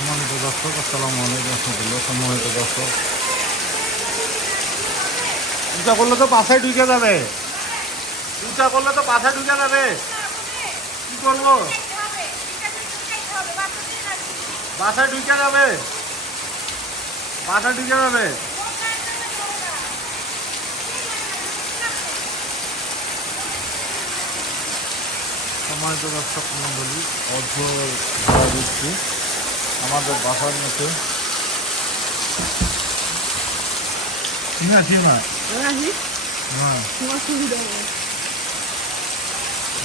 সম্মানিত দর্শক, আসসালামু আলাইকুম রহমতুল্লাহ। সম্মানিত দর্শক, উঁচা করলে তো পাশায় ঢুকে যাবে, উঁচা করলে তো পাশায় ঢুকে যাবে। কি করবো? বাসায় ঢুকে যাবে, বাসায় ঢুকে যাবে। সম্মানিত দর্শক মন্ডলী, অধ্যয় ভাড়া দিচ্ছি আমাদের বাসার মধ্যে।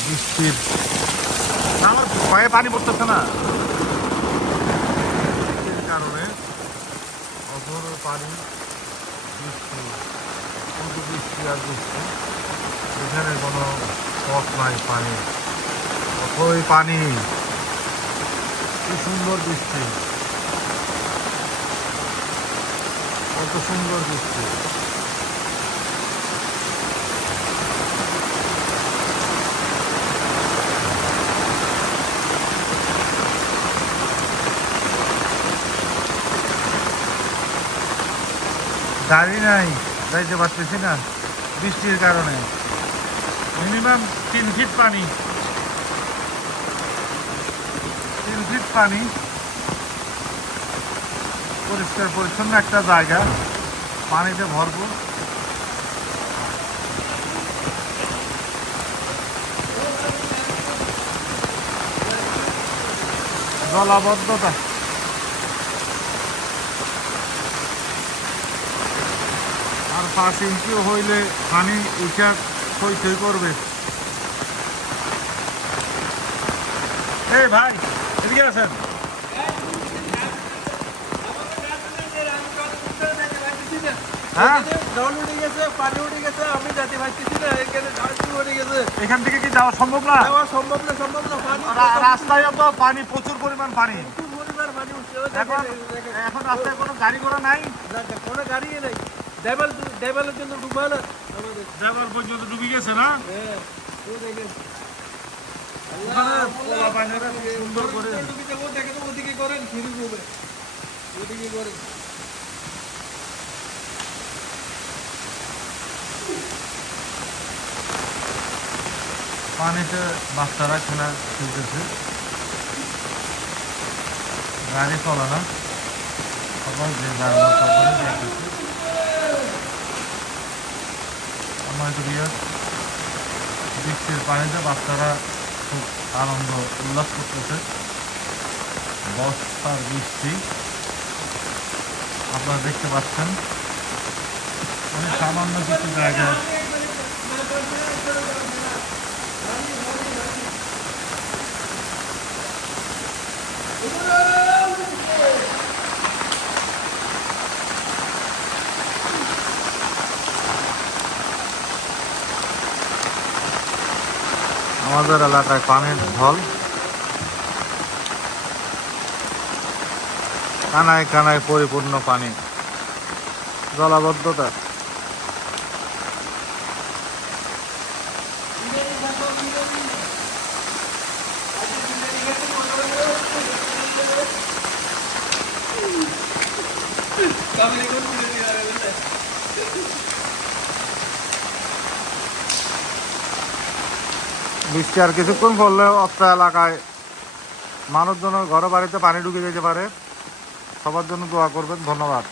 বৃষ্টির আমার পায়ে পানি পড়তেছে না, বৃষ্টির কারণে অঝোর পানি, বৃষ্টি, শুধু বৃষ্টি আর বৃষ্টি। এখানে কোনো পথ নাই পানি, অথই পানি। কি সুন্দর বৃষ্টি, কত সুন্দর বৃষ্টি। গাড়ি নাই, যাইতে পারতেছি না বৃষ্টির কারণে। মিনিমাম 3 ফিট পানি, 3 ফিট পানি। পরিষ্কার পরিচ্ছন্ন একটা জায়গা, পানিতে ভরপুর। জলাবদ্ধতা, আর 5 ইঞ্চিও হইলে পানি উঠা থই থই করবে। এই ভাই, এদিকে আছেন? হ্যাঁ, এখান থেকে কি যাওয়া সম্ভব না? রাস্তায় তো পানি, প্রচুর পরিমাণ পানি। এখন রাস্তায় কোনো গাড়ি ঘোড়া নাই, কোনো গাড়ি নেই। ড্রাইভারের জন্য ডুবালো, ড্রাইভার পর্যন্ত ডুবে গেছে না? সুন্দর করে ওদিকে করেন, ফিরে যাবে, ওদিকে করেন। পানিতে বাচ্চারা খেলা খেলতেছে, গাড়ি চলে না, সবাই যে যার মতো করে দেখতেছে। আমার বৃষ্টির পানিতে বাচ্চারা খুব আনন্দ উল্লাস করতেছে। বর্ষার বৃষ্টি আপনারা দেখতে পাচ্ছেন, অনেক সামান্য কিছু জায়গায় আমাদের এলাকায় পানির ঢল, কানায় কানায় পরিপূর্ণ পানি, জলাবদ্ধতা। বৃষ্টি আর কিছুক্ষণ পড়লে অত্র এলাকায় মানুষজনের ঘরে বাড়িতে পানি ঢুকে যেতে পারে। সবার জন্য দোয়া করবেন। ধন্যবাদ।